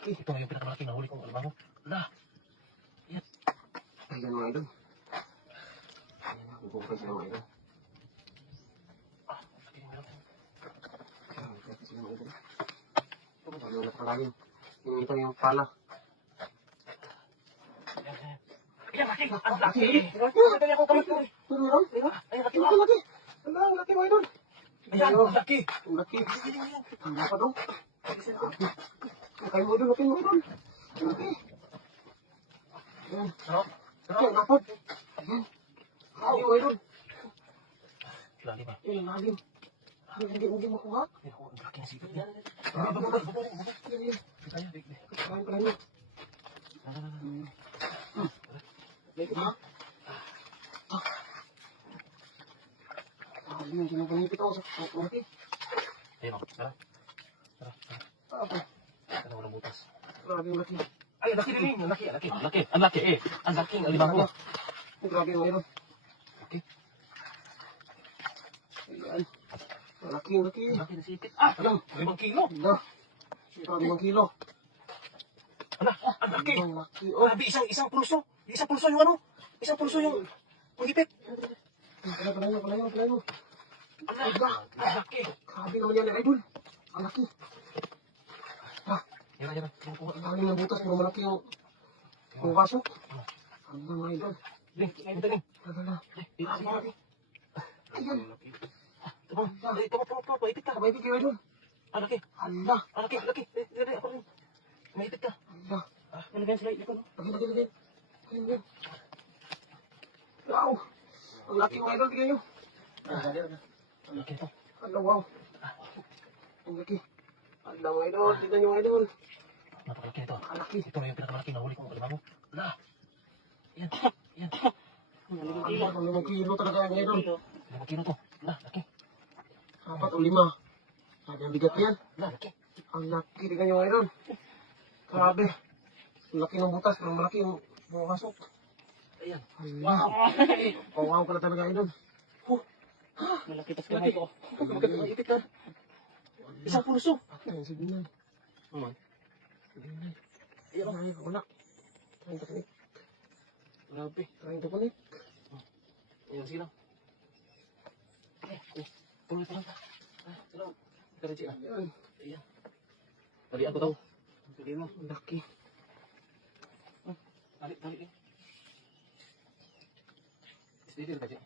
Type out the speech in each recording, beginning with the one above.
Laki. Ito na yung pinakamalaki na huli kong alimango. Ala. Yan. Ayan mga idol. Ayan na. Bubukay sila mga idol. Laki yung meron. Ayan. Laki sila mga idol. Ano na palalim. Ito yung pala. Ayan, laki. Ang laki. Laki ako kamay ko. Meron? Ayan, laki. Laki. Ang laki mga idol. Ayan, laki. Ang laki. Ang laki daw. Laki mo idol, laki mo idol. Laki. Ayan. Sarap. Ayan, lapad. Ayan. Laki mo idol. Lalim ba? Ayan, lalim. Hindi makuha. Ang laki ng sipit niya. Bubog. Kaya, kain pala niyo. Lagi ba? Yun, sinupangipit ako sa laki. Ayun ako, tara. Apa? Tara, walang butas. Grabe yung laki. Ay, laki din yun. Laki. Ang laki eh. Ang laki ng alimango. Grabe yung mayroon. Laki. Ayan. Ang laki. Laki na sipit. Alam, 5 kilo. Grabe 5 kilo. Ala, ang laki. Grabe, isang pulso. Isang pulso yung ano? Isang pulso yung hipit. Palayo. Ala, ang laki. Grabe naman yan, idol. Ang laki. Yan. Ang laki ng butas, pero malaki yung pasok. Ang mga idol. Ling. Ayan. Paipit ka. Paipit kayo, idol. Ang laki. Ang laki. Dali, ako rin. Maipit ka. Nalagyan sila ito, no? Lagi. Wow. Ang laki mga idol, tignan nyo. Ang laki ito. Wow. Ang laki. Mga idol, tignan nyo mga idol. Napakalaki ito. Ang laki. Ito na yung pinakamalaki na huli kong alimango. Ala. Yan. 5 kilo talaga mga idol. 5 kilo to. Ala, laki. 4 o 5. Sabi ang bigat yan. Ala, laki. Ang laki, tignan nyo mga idol. Grabe. Ang laki ng butas, pero malaki yung pumasok. Ayan. Wow ka na talaga, idol. Malaki tas kamay ko. Ipit ka. Isang pulso. Ayan, sige na. Ayan, wala. Trying to connect. Grabe. Trying to connect. Ayan, sige lang. Tuloy pa lang. Salamat. Karadji. Ayan. Talian ko daw. Sige mo. Laki. Tali. Steady ka dyan.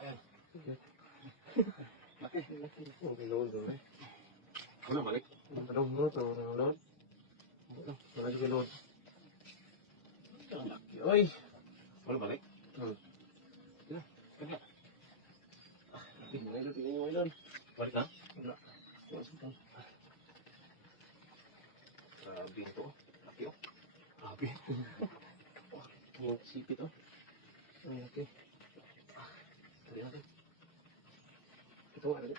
Ayan. Laki. Okay, load doon eh. Ano, balik? Padong mo ito. Load. Balik yung load. Ang laki. Oy! Wala balik? Kaya. Tingnan mo ngayon. Balik na? Wala. Grabe ito. Laki oh. Grabe. Yung sipit oh. Ay, okay. Tali natin. Ito nga natin.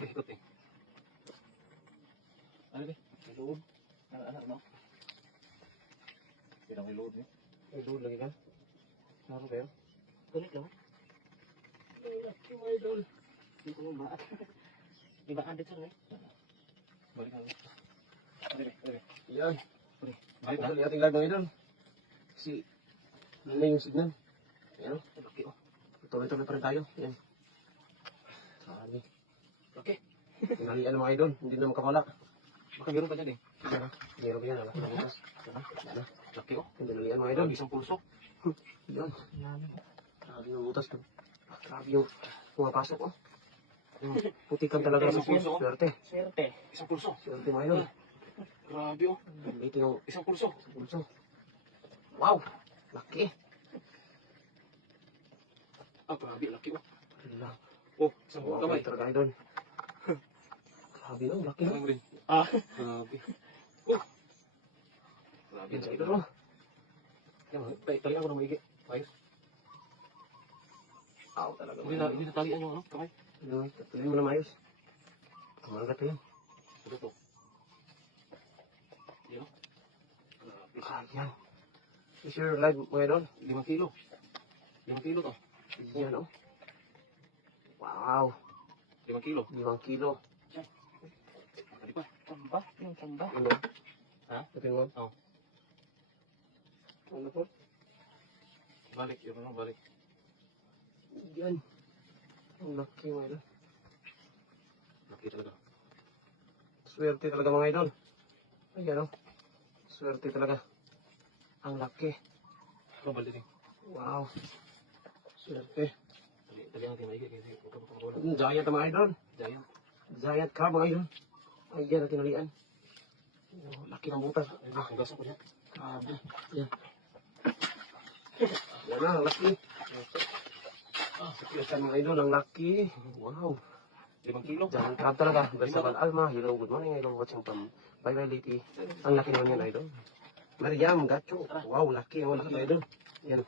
Ikot eh. Ano ba? Reload. Anak mo? Pinang reload eh. Reload lagi kan? Naro ba yun? Tulit lang. Laki mo idol. Hindi ko mo maat. Ibaan dito rin eh. Balik namin. Balik. Yan. Balik na ating lag ng idol. Kasi ano yung signal. Ayan o. Laki o. Tuloy-tuloy pa rin tayo. Ayan. Saan eh. Laki. Tinalian ng mga idol. Hindi na makawala. Baka meron pa dyan eh. Meron pa yan. Laki o. Tinalian mga idol. Isang pulso. Yan. Grabe yung butas. Grabe yung pumapasok o. Putikan talaga sa pulso. Swerte. Isang pulso. Swerte mga idol. Grabe o. Isang pulso. Wow. Laki. Grabe. Laki o. Oh, isang kamay. Talaga idol. Grabe o. Laki o. Grabe. Grabe sa idol o. Talian ko na maigi. Ayos. Talaga. Hindi na talian yung kamay. Tuloy mo na maayos. Kumagat yun. Ito to. Yan o. Ayan. Is your live mga idol? 5 kilo. 5 kilo to. Yan oh. Wow. 5 kilo. 5 kilo. Hindi pa. Tamba, yung tamba. Ano? Ha? Ito mo? Oo. Ano po? Balik, yun ano, balik. Yan. Ang laki mga idol. Laki talaga. Swerte talaga mga idol. Ayan oh. Swerte talaga. Ang laki. Ano, balik din. Wow. Swerte. Dali ang tinay kasi huwag ka makakawala. Giant ang mga idol. Giant. Giant crab mga idol. Ayan ang tinalian. Oh, laki ng butas. Ayun, ang gaso ko niya. Grabe. Yan. Yan na, ang laki. Yan mga idol, ang laki. Wow. 5 kilo. Giant crab talaga. Bersabal Alma. Hello, good morning idol. Watching from Bye Bye Liti. Ang laki naman yan idol. Mariam, gacho. Wow, laki. Oh, laki idol. Yan.